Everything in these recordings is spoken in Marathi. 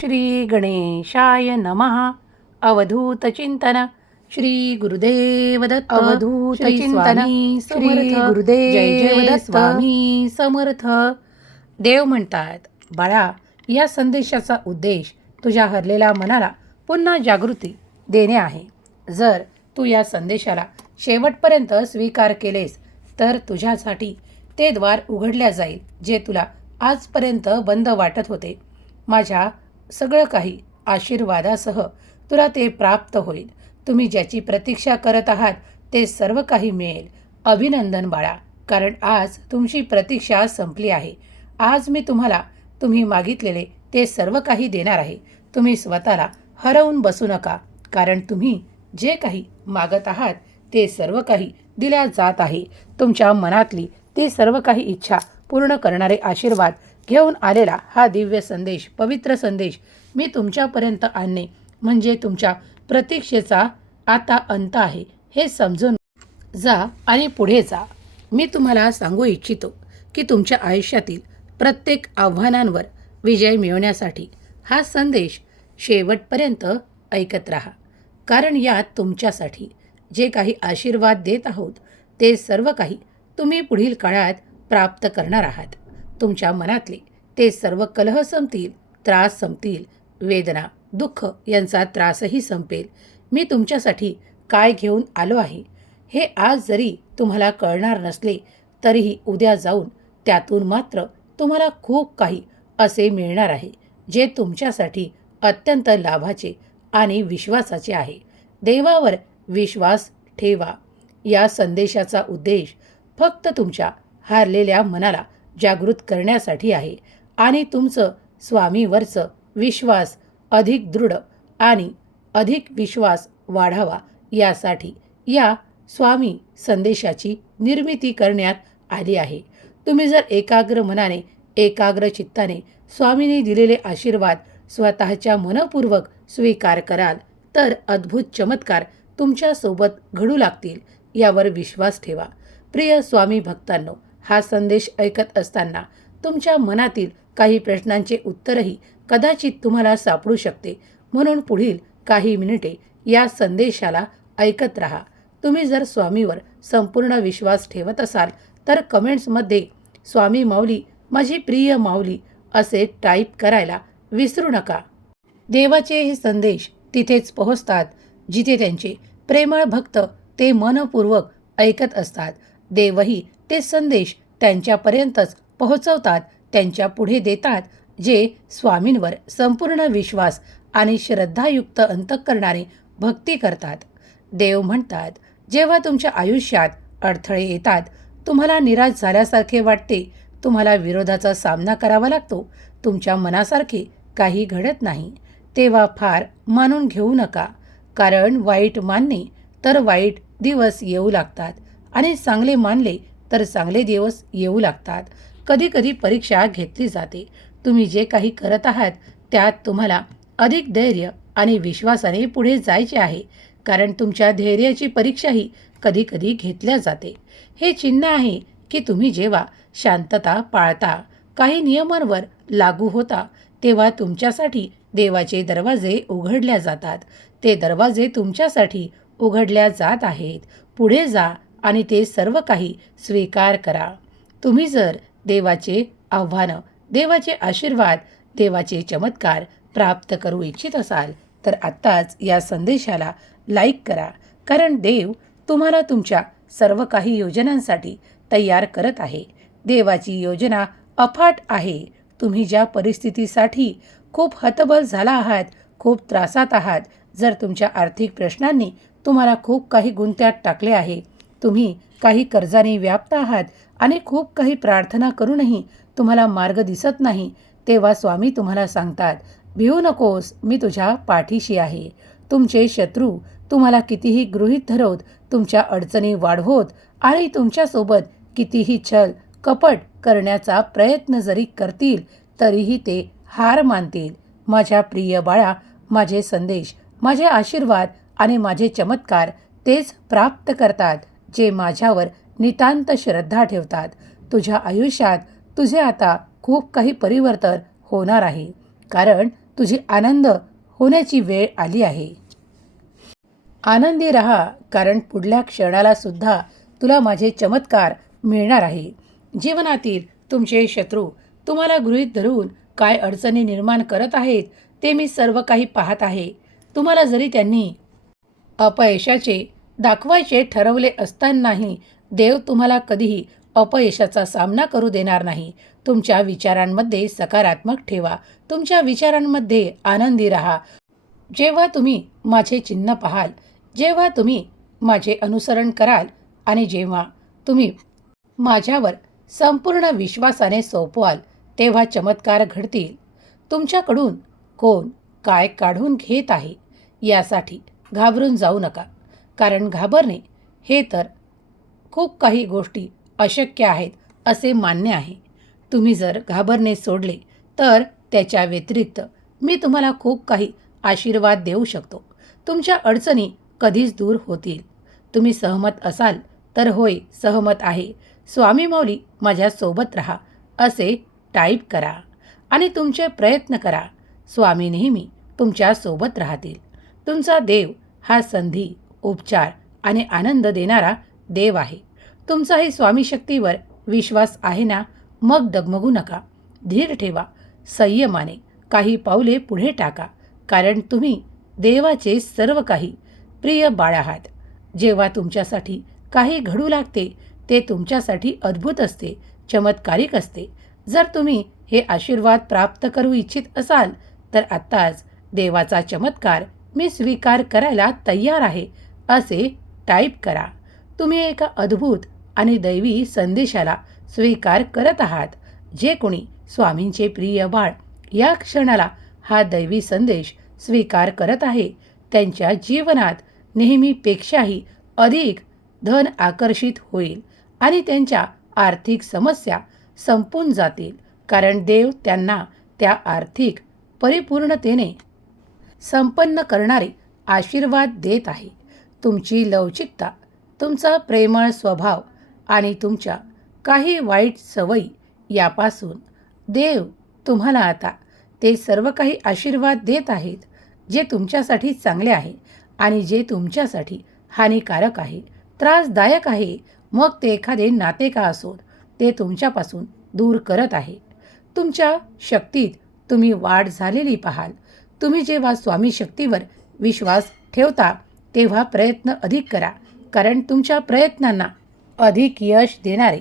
श्री गणेशाय नमः अवधूत चिंतन श्री गुरुदेव दत्त अवधूत चिंतन. श्री समर्थ. गुरुदेव. स्वामी समर्थ देव म्हणतात बाळा या संदेशाचा उद्देश तुझ्या हरलेल्या मनाला पुन्हा जागृती देणे आहे जर तू या संदेशाला शेवटपर्यंत स्वीकार केलेस तर तुझ्यासाठी ते द्वार उघडल्या जाईल जे तुला आजपर्यंत बंद वाटत होते माझ्या सगळं काही आशीर्वादासह तुला ते प्राप्त होईल. तुम्ही ज्याची प्रतीक्षा करत आहात ते सर्व काही मिळेल. अभिनंदन बाळा. कारण आज तुमची प्रतीक्षा संपली आहे. आज मी तुम्हाला तुम्ही मागितलेले ते सर्व काही देणार आहे. तुम्ही स्वतःला हरवून बसू नका. कारण तुम्ही जे काही मागत आहात ते सर्व काही दिल्या जात आहे. तुमच्या मनातली ती सर्व काही इच्छा पूर्ण करणारे आशीर्वाद घेऊन आलेला हा दिव्य संदेश पवित्र संदेश मी तुमच्यापर्यंत आणणे. म्हणजे तुमच्या प्रतीक्षेचा आता अंत आहे. हे समजून जा आणि पुढे जा. मी तुम्हाला सांगू इच्छितो की तुमच्या आयुष्यातील प्रत्येक आव्हानांवर विजय मिळवण्यासाठी हा संदेश शेवटपर्यंत ऐकत राहा. कारण यात तुमच्यासाठी जे काही आशीर्वाद देत आहोत ते सर्व काही तुम्ही पुढील काळात प्राप्त करणार आहात. तुमच्या मनातले. ते सर्व कलह संपतील त्रास संपतील वेदना दुःख यांचा त्रासही संपेल. मी तुमच्यासाठी काय घेऊन आलो आहे? हे आज जरी तुम्हाला कळणार नसले तरीही उद्या जाऊन त्यातून मात्र तुम्हाला खूप काही असे मिळणार आहे जे तुमच्यासाठी अत्यंत लाभाचे आणि विश्वासाचे आहे. देवावर विश्वास ठेवा. या संदेशाचा उद्देश फक्त तुमच्या हारलेल्या मनाला जागृत करण्यासाठी आहे. आणि तुमचं स्वामीवरचं विश्वास अधिक दृढ आणि अधिक विश्वास वाढावा यासाठी या स्वामी संदेशाची निर्मिती करण्यात आली आहे. तुम्ही जर एकाग्र मनाने एकाग्र चित्ताने स्वामीने दिलेले आशीर्वाद स्वतःच्या मनपूर्वक स्वीकार कराल तर अद्भुत चमत्कार तुमच्यासोबत घडू लागतील यावर विश्वास ठेवा. प्रिय स्वामी भक्तांनो हा संदेश ऐकत असताना तुमच्या मनातील काही प्रश्नांचे उत्तरही कदाचित तुम्हाला सापडू शकते. म्हणून पुढील काही मिनिटे या संदेशाला ऐकत राहा. तुम्ही जर स्वामीवर संपूर्ण विश्वास ठेवत असाल तर कमेंट्समध्ये स्वामी माऊली माझी प्रिय माऊली असे टाईप करायला विसरू नका. देवाचे हे संदेश तिथेच पोहोचतात जिथे त्यांचे प्रेमळ भक्त ते मनपूर्वक ऐकत असतात. देवही ते संदेश त्यांच्यापर्यंतच पोहोचवतात त्यांच्या पुढे देतात जे स्वामींवर संपूर्ण विश्वास आणि श्रद्धायुक्त अंतःकरणाने भक्ती करतात. देव म्हणतात जेव्हा तुमच्या आयुष्यात अडथळे येतात तुम्हाला निराश झाल्यासारखे वाटते तुम्हाला विरोधाचा सामना करावा लागतो तुमच्या मनासारखे काही घडत नाही तेव्हा फार मानून घेऊ नका. कारण वाईट मानणे तर वाईट दिवस येऊ लागतात आणि चांगले मानले तर चांगले दिवस येऊ लागतात. कधीकधी परीक्षा घेतली जाते. तुम्ही जे काही करत आहात त्यात तुम्हाला अधिक धैर्य आणि विश्वासाने पुढे जायचे आहे. कारण तुमच्या धैर्याची परीक्षाही कधीकधी घेतल्या जाते. हे चिन्ह आहे की तुम्ही जेव्हा शांतता पाळता काही नियमांवर लागू होता तेव्हा तुमच्यासाठी देवाचे दरवाजे उघडल्या जातात. ते दरवाजे तुमच्यासाठी उघडल्या जात आहेत. पुढे जा आणि ते सर्व काही स्वीकार करा. तुम्ही जर देवाचे आव्हानं देवाचे आशीर्वाद देवाचे चमत्कार प्राप्त करू इच्छित असाल तर आत्ताच या संदेशाला लाईक करा. कारण देव तुम्हाला तुमच्या सर्व काही योजनांसाठी तयार करत आहे. देवाची योजना अफाट आहे. तुम्ही ज्या परिस्थितीसाठी खूप हतबल झाला आहात खूप त्रासात आहात जर तुमच्या आर्थिक प्रश्नांनी तुम्हाला खूप काही गुंत्यात टाकले आहे तुम्ही काही कर्जाने व्याप्त आहात आणि खूप काही प्रार्थना करूनही तुम्हाला मार्ग दिसत नाही तेव्हा स्वामी तुम्हाला सांगतात भिवू नकोस मी तुझ्या पाठीशी आहे. तुमचे शत्रू तुम्हाला कितीही गृहीत धरवत तुमच्या अडचणी वाढवत आणि तुमच्यासोबत कितीही छल कपट करण्याचा प्रयत्न जरी करतील तरीही ते हार मानतील. माझ्या प्रिय बाळा माझे संदेश माझे आशीर्वाद आणि माझे चमत्कार तेच प्राप्त करतात. जे माझ्यावर नितांत श्रद्धा ठेवतात. तुझ्या आयुष्यात तुझे आता खूप काही परिवर्तन होणार आहे. कारण तुझी आनंद होण्याची वेळ आली आहे. आनंदी रहा कारण पुढल्या क्षणाला सुद्धा तुला माझे चमत्कार मिळणार आहे. जीवनातील तुमचे शत्रू तुम्हाला गृहीत धरून काय अडचणी निर्माण करत आहेत ते मी सर्व काही पाहत आहे. तुम्हाला जरी त्यांनी अपयशाचे दाखवायचे ठरवले असतानाही देव तुम्हाला कधीही अपयशाचा सामना करू देणार नाही. तुमच्या विचारांमध्ये सकारात्मक ठेवा. तुमच्या विचारांमध्ये आनंदी राहा. जेव्हा तुम्ही माझे चिन्ह पाहाल जेव्हा तुम्ही माझे अनुसरण कराल आणि जेव्हा तुम्ही माझ्यावर संपूर्ण विश्वासाने सोपवाल तेव्हा चमत्कार घडतील. तुमच्याकडून कोण काय काढून घेत आहे यासाठी घाबरून जाऊ नका. कारण घाबरणे हे तर खूप काही गोष्टी अशक्य आहेत असे मान्य आहे. तुम्ही जर घाबरणे सोडले तर त्याच्या व्यतिरिक्त मी तुम्हाला खूप काही आशीर्वाद देऊ शकतो. तुमच्या अडचणी कधीच दूर होतील. तुम्ही सहमत असाल तर होय सहमत आहे. स्वामी मौली माझ्यासोबत राहा असे टाईप करा आणि तुमचे प्रयत्न करा. स्वामी नेहमी तुमच्यासोबत राहतील. तुमचा देव हा संधी उपचार आणि आनंद देणारा देव आहे. तुमचाही स्वामी शक्तीवर विश्वास आहे ना? मग डगमगू नका. धीर ठेवा. संयमाने काही पावले पुढे टाका. कारण तुम्ही देवाचे सर्व काही प्रिय बाळ आहात. जेव्हा तुमच्यासाठी काही घडू लागते ते तुमच्यासाठी अद्भुत असते चमत्कारिक असते. जर तुम्ही हे आशीर्वाद प्राप्त करू इच्छित असाल तर आत्ताच देवाचा चमत्कार मी स्वीकार करायला तयार आहे. असे टाईप करा. तुम्ही एका अद्भुत आणि दैवी संदेशाला स्वीकार करत आहात. जे कोणी स्वामींचे प्रिय बाळ या क्षणाला हा दैवी संदेश स्वीकार करत आहे त्यांच्या जीवनात नेहमीपेक्षाही अधिक धन आकर्षित होईल आणि त्यांच्या आर्थिक समस्या संपून जातील. कारण देव त्यांना त्या आर्थिक परिपूर्णतेने संपन्न करणारे आशीर्वाद देत आहे. तुमची लवचिकता तुमचा प्रेमळ स्वभाव आणि तुमच्या काही वाईट सवयी यापासून देव तुम्हाला आता ते सर्व काही आशीर्वाद देत आहेत जे तुमच्यासाठी चांगले आहे आणि जे तुमच्यासाठी हानिकारक आहे त्रासदायक आहे. मग ते एखादे नाते का असोत ते तुमच्यापासून दूर करत आहे. तुमच्या शक्तीत तुम्ही वाढ झालेली पाहाल. तुम्ही जेव्हा स्वामी शक्तीवर विश्वास ठेवता तेव्हा प्रयत्न अधिक करा कारण तुमच्या प्रयत्नांना अधिक यश देणारे.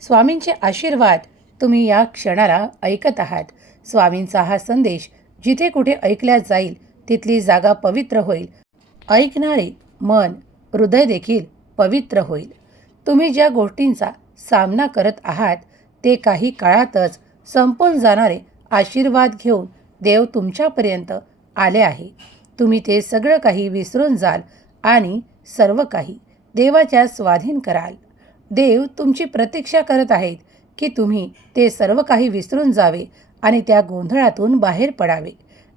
स्वामींचे आशीर्वाद तुम्ही या क्षणाला ऐकत आहात. स्वामींचा हा संदेश जिथे कुठे ऐकल्या जाईल तिथली जागा पवित्र होईल. ऐकणारे मन हृदय देखील पवित्र होईल. तुम्ही ज्या गोष्टींचा सामना करत आहात ते काही काळातच संपून जाणारे आशीर्वाद घेऊन देव तुमच्यापर्यंत आले आहे. तुम्ही ते सगळं काही विसरून जाल आणि सर्व काही देवाच्या स्वाधीन कराल. देव तुमची प्रतीक्षा करत आहेत की तुम्ही ते सर्व काही विसरून जावे आणि त्या गोंधळातून बाहेर पडावे.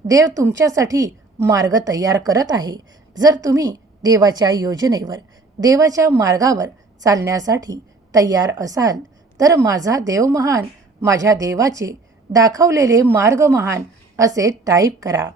देव तुमच्यासाठी मार्ग तयार करत आहे. जर तुम्ही देवाच्या योजनेवर देवाच्या मार्गावर चालण्यासाठी तयार असाल तर माझा देव महान माझ्या देवाचे दाखवलेले मार्ग महान असे टाईप करा.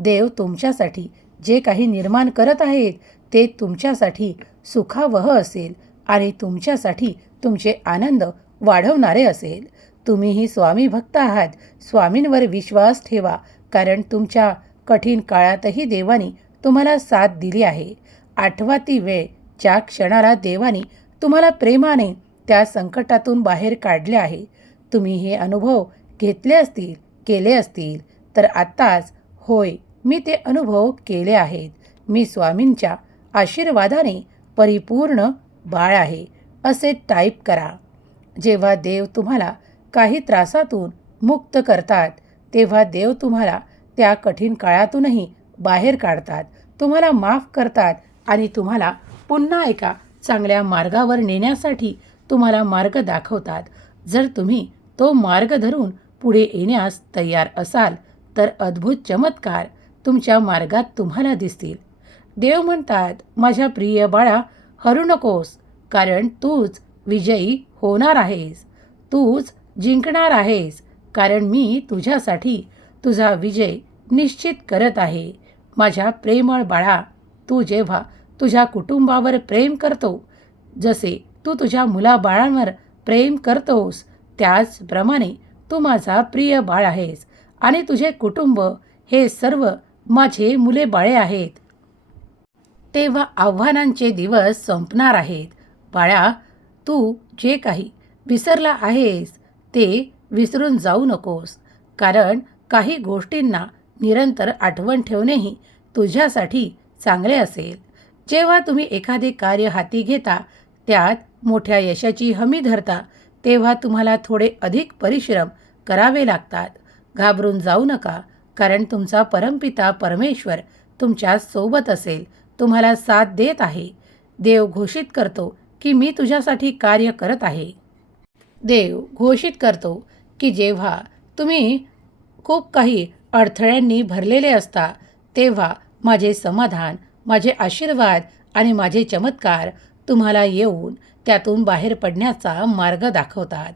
देव तुमच्यासाठी जे काही निर्माण करत आहेत ते तुमच्यासाठी सुखावह असेल आणि तुमच्यासाठी तुमचे आनंद वाढवणारे असेल. तुम्हीही स्वामी भक्त आहात. स्वामींवर विश्वास ठेवा कारण तुमच्या कठीण काळातही देवानी तुम्हाला साथ दिली आहे. आठवा ती वेळ ज्या क्षणाला देवानी तुम्हाला प्रेमाने त्या संकटातून बाहेर काढले आहे. तुम्ही हे अनुभव घेतले असतील केले असतील तर आत्ताच होय मी ते अनुभव केले आहेत. मी स्वामींच्या आशीर्वादाने परिपूर्ण बाळ आहे असे टाईप करा. जेव्हा देव तुम्हाला काही त्रासातून मुक्त करतात तेव्हा देव तुम्हाला त्या कठीण काळातूनही बाहेर काढतात. तुम्हाला माफ करतात आणि तुम्हाला पुन्हा एका चांगल्या मार्गावर नेण्यासाठी तुम्हाला मार्ग दाखवतात. जर तुम्ही तो मार्ग धरून पुढे येण्यास तयार असाल तर अद्भुत चमत्कार तुमच्या मार्गात तुम्हाला दिसतील. देव म्हणतात माझ्या प्रिय बाळा हरू नकोस कारण तूच विजयी होणार आहेस. तूच जिंकणार आहेस कारण मी तुझ्यासाठी तुझा विजय निश्चित करत आहे. माझ्या प्रेमळ बाळा तू जेव्हा तुझ्या कुटुंबावर प्रेम करतो जसे तू तुझ्या मुलाबाळांवर प्रेम करतोस त्याचप्रमाणे तू माझा प्रिय बाळ आहेस आणि तुझे कुटुंब हे सर्व माझे मुले बाळे आहेत. तेव्हा आव्हानांचे दिवस संपणार आहेत. बाळा तू जे काही विसरला आहेस ते विसरून जाऊ नकोस. कारण काही गोष्टींना निरंतर आठवण ठेवणेही तुझ्यासाठी चांगले असेल. जेव्हा तुम्ही एखादे कार्य हाती घेता त्यात मोठ्या यशाची हमी धरता तेव्हा तुम्हाला थोडे अधिक परिश्रम करावे लागतात. घाबरून जाऊ नका. कारण तुमचा परमपिता परमेश्वर तुमच्यासोबत असेल तुम्हाला साथ देत आहे. देव घोषित करतो की मी तुझ्यासाठी कार्य करत आहे. देव घोषित करतो की जेव्हा तुम्ही खूप काही अडथळ्यांनी भरलेले असता तेव्हा माझे समाधान माझे आशीर्वाद आणि माझे चमत्कार तुम्हाला येऊन त्यातून बाहेर पडण्याचा मार्ग दाखवतात.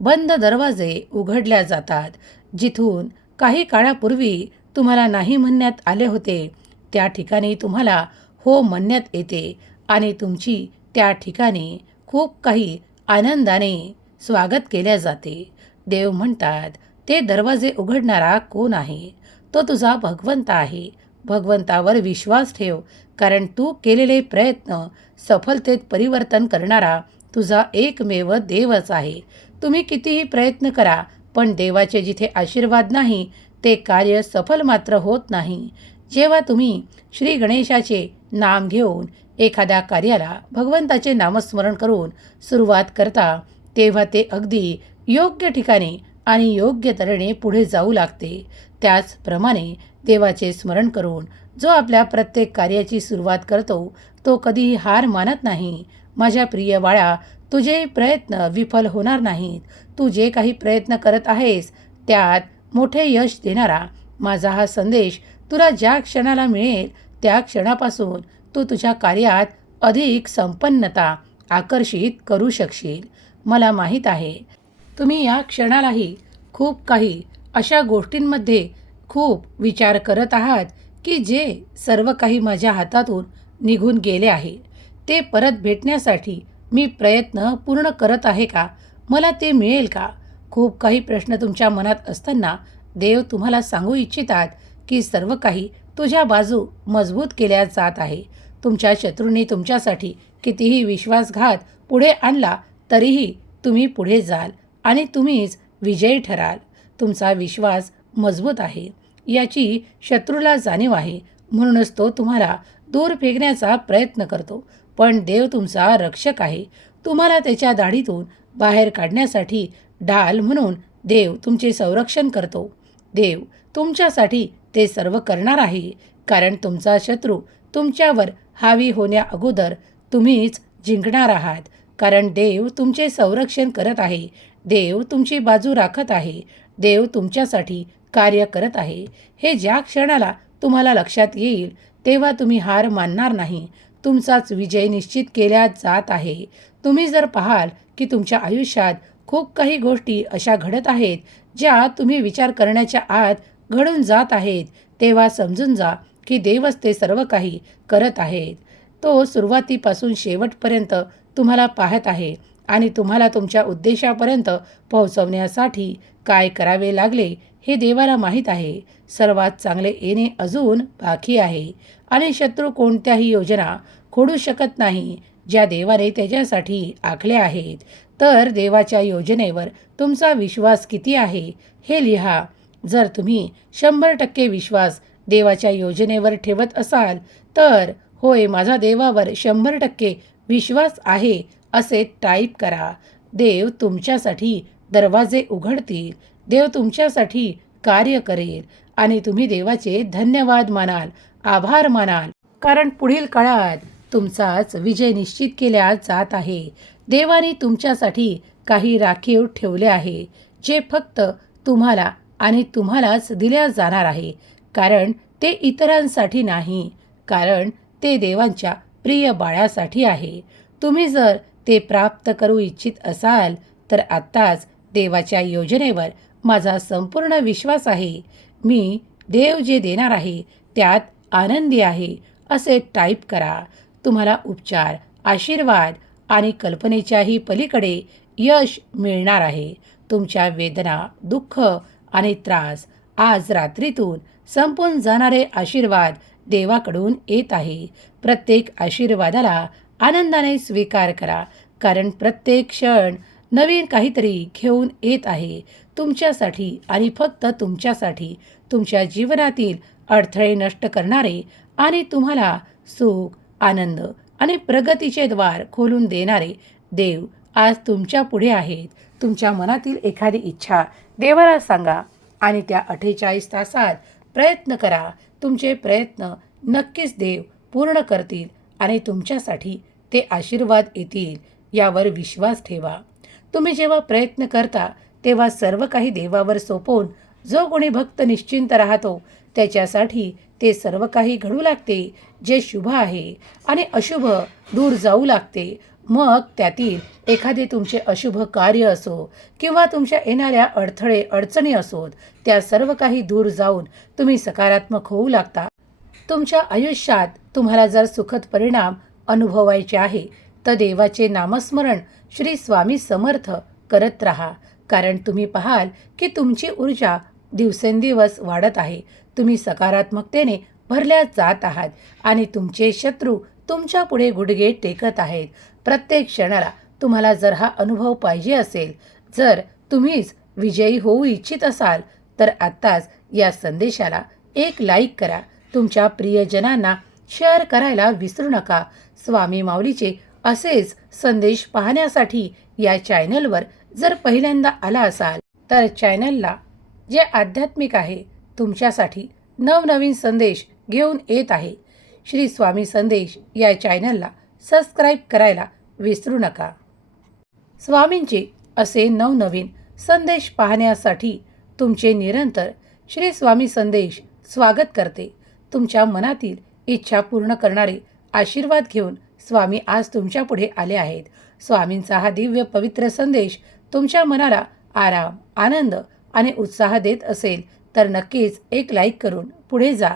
बंद दरवाजे उघडल्या जातात जिथून काही काळापूर्वी तुम्हाला नाही म्हणण्यात आले होते. त्या ठिकाणी तुम्हाला हो म्हणण्यात येते आणि तुमची त्या ठिकाणी खूप काही आनंदाने स्वागत केल्या जाते. देव म्हणतात ते दरवाजे उघडणारा कोण आहे? तो तुझा भगवंत आहे. भगवंतावर विश्वास ठेव कारण तू केलेले प्रयत्न सफलतेत परिवर्तन करणारा तुझा एकमेव देवच आहे. तुम्ही कितीही प्रयत्न करा पण देवाचे जिथे आशीर्वाद नाही ते कार्य सफल मात्र होत नाही. जेव्हा तुम्ही श्री गणेशाचे नाम घेऊन एखाद्या कार्याला भगवंताचे नामस्मरण करून सुरुवात करता तेव्हा ते अगदी योग्य ठिकाणी आणि योग्य तऱ्हेने पुढे जाऊ लागते. त्याचप्रमाणे देवाचे स्मरण करून जो आपल्या प्रत्येक कार्याची सुरुवात करतो तो कधीही हार मानत नाही. माझ्या प्रिय बाळा तुझे प्रयत्न विफल होणार नाहीत. तू जे काही प्रयत्न करत आहेस त्यात मोठे यश देणारा माझा हा संदेश तुला ज्या क्षणाला मिळेल त्या क्षणापासून तू तुझ्या कार्यात अधिक संपन्नता आकर्षित करू शकशील. मला माहीत आहे तुम्ही या क्षणालाही खूप काही अशा गोष्टींमध्ये खूप विचार करत आहात की जे सर्व काही माझ्या हातातून निघून गेले आहे. ते परत भेटण्यासाठी मी प्रयत्न पूर्ण करत आहे का? मला ते मिळेल का? खूप काही प्रश्न तुमच्या मनात असताना देव तुम्हाला सांगू इच्छितात की सर्व काही तुझ्या बाजू मजबूत केल्या जात आहे. तुमच्या शत्रूंनी तुमच्यासाठी कितीही विश्वासघात पुढे आणला तरीही तुम्ही पुढे जाल आणि तुम्हीच विजयी ठराल. तुमचा विश्वास मजबूत आहे. याची शत्रूला जाणीव आहे. म्हणूनच तो तुम्हाला दूर फेकण्याचा प्रयत्न करतो. पण देव तुमचा रक्षक आहे. तुम्हाला त्याच्या दाढीतून बाहेर काढण्यासाठी ढाल म्हणून देव तुमचे संरक्षण करतो. देव तुमच्यासाठी ते सर्व करणार आहे. कारण तुमचा शत्रू तुमच्यावर हावी होण्या अगोदर तुम्हीच जिंकणार आहात. कारण देव तुमचे संरक्षण करत आहे. देव तुमची बाजू राखत आहे. देव तुमच्यासाठी कार्य करत आहे. हे ज्या क्षणाला तुम्हाला लक्षात येईल तेव्हा तुम्ही हार मानणार नाही. तुमचाच विजय निश्चित केल्या जात आहे. तुम्ही जर पाहाल की तुमच्या आयुष्यात खूप काही गोष्टी अशा घडत आहेत ज्या तुम्ही विचार करण्याच्या आत घडून जात आहेत तेव्हा समजून जा की देवच ते सर्व काही करत आहेत. तो सुरुवातीपासून शेवटपर्यंत तुम्हाला पाहत आहे. आणि तुम्हाला तुमच्या उद्देशापर्यंत पोहोचवण्यासाठी काय करावे लागले हे देवाला माहीत आहे. सर्वात चांगले येणे अजून बाकी आहे. आणि शत्रू कोणत्याही योजना खोडू शकत नाही ज्या देवाने त्याच्यासाठी आखल्या आहेत. तर देवाच्या योजनेवर तुमचा विश्वास किती आहे हे लिहा. जर तुम्ही शंभर टक्के विश्वास देवाच्या योजनेवर ठेवत असाल तर होय माझा देवावर शंभर टक्के विश्वास आहे असे टाईप करा. देव तुमच्यासाठी दरवाजे उघडतील. देव तुमच्यासाठी कार्य करेल. आणि तुम्ही देवाचे धन्यवाद मानाल आभार मानाल कारण पुढील काळात तुमचाच विजय निश्चित केल्या जात आहे. देवाने तुमच्यासाठी काही राखीव ठेवले आहे जे फक्त तुम्हाला आणि तुम्हालाच दिल्या जाणार आहे. कारण ते इतरांसाठी नाही कारण ते देवांच्या प्रिय बाळासाठी आहे. तुम्ही जर ते प्राप्त करू इच्छित असाल तर आत्ताच देवाच्या योजनेवर माझा संपूर्ण विश्वास आहे. मी देव जे देणार आहे त्यात आनंदी आहे असे टाईप करा. तुम्हाला उपचार आशीर्वाद आणि कल्पनेच्याही पलीकडे यश मिळणार आहे. तुमच्या वेदना दुःख आणि त्रास आज रात्रीतून संपून जाणारे आशीर्वाद देवाकडून येत आहे. प्रत्येक आशीर्वादाला आनंदाने स्वीकार करा कारण प्रत्येक क्षण नवीन काहीतरी घेऊन येत आहे. तुमच्यासाठी आणि फक्त तुमच्यासाठी तुमच्या जीवनातील अडथळे नष्ट करणारे आणि तुम्हाला सुख आनंद आणि प्रगतीचे द्वार खोलून देणारे देव आज तुमच्यापुढे आहेत. तुमच्या मनातील एखादी इच्छा देवाला सांगा आणि त्या अठ्ठेचाळीस तासात प्रयत्न करा. तुमचे प्रयत्न नक्कीच देव पूर्ण करतील आणि तुमच्यासाठी ते आशीर्वाद येतील यावर विश्वास ठेवा. तुम्ही जेव्हा प्रयत्न करता तेव्हा सर्व काही देवावर सोपवून जो कोणी भक्त निश्चिंत राहतो त्याच्यासाठी ते सर्व काही घडू लागते जे शुभ आहे. आणि अशुभ दूर जाऊ लागते. मग त्यातील एखादे तुमचे अशुभ कार्य असो किंवा तुमच्या येणाऱ्या अडथळे अडचणी असोत त्या सर्व काही दूर जाऊन तुम्ही सकारात्मक होऊ लागता. तुमच्या आयुष्यात तुम्हाला जर सुखद परिणाम अनुभवायचे आहे. तर देवाचे नामस्मरण श्री स्वामी समर्थ करत राहा. कारण तुम्ही पाहाल की तुमची ऊर्जा दिवसेंदिवस वाढत आहे. तुम्ही सकारात्मकतेने भरल्या जात आहात आणि तुमचे शत्रू तुमच्यापुढे गुडघे टेकत आहेत. प्रत्येक क्षणाला तुम्हाला जर हा अनुभव पाहिजे असेल जर तुम्हीच विजयी होऊ इच्छित असाल तर आत्ताच या संदेशाला एक लाईक करा. तुमच्या प्रियजनांना शेअर करायला विसरू नका. स्वामी माऊलीचे असेच संदेश पाहण्यासाठी या चॅनलवर जर पहिल्यांदा आला असाल तर चॅनलला जे आध्यात्मिक आहे तुमच्यासाठी नवनवीन संदेश घेऊन येत आहे. श्री स्वामी संदेश या चॅनलला सबस्क्राईब करायला विसरू नका. स्वामींचे असे नवनवीन संदेश पाहण्यासाठी तुमचे निरंतर श्री स्वामी संदेश स्वागत करते. तुमच्या मनातील इच्छा पूर्ण करणारे आशीर्वाद घेऊन स्वामी आज तुमच्यापुढे आले आहेत. स्वामींचा हा दिव्य पवित्र संदेश तुमच्या मनाला आराम आनंद आणि उत्साह देत असेल तर नक्कीच एक लाईक करून पुढे जा.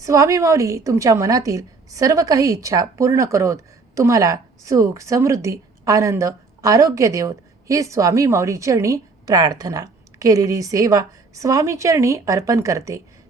स्वामी माऊली तुमच्या मनातील सर्व काही इच्छा पूर्ण करोत. तुम्हाला सुख समृद्धी आनंद आरोग्य देवत. ही स्वामी माऊली चरणी प्रार्थना. केलेली सेवा स्वामी चरणी अर्पण करते.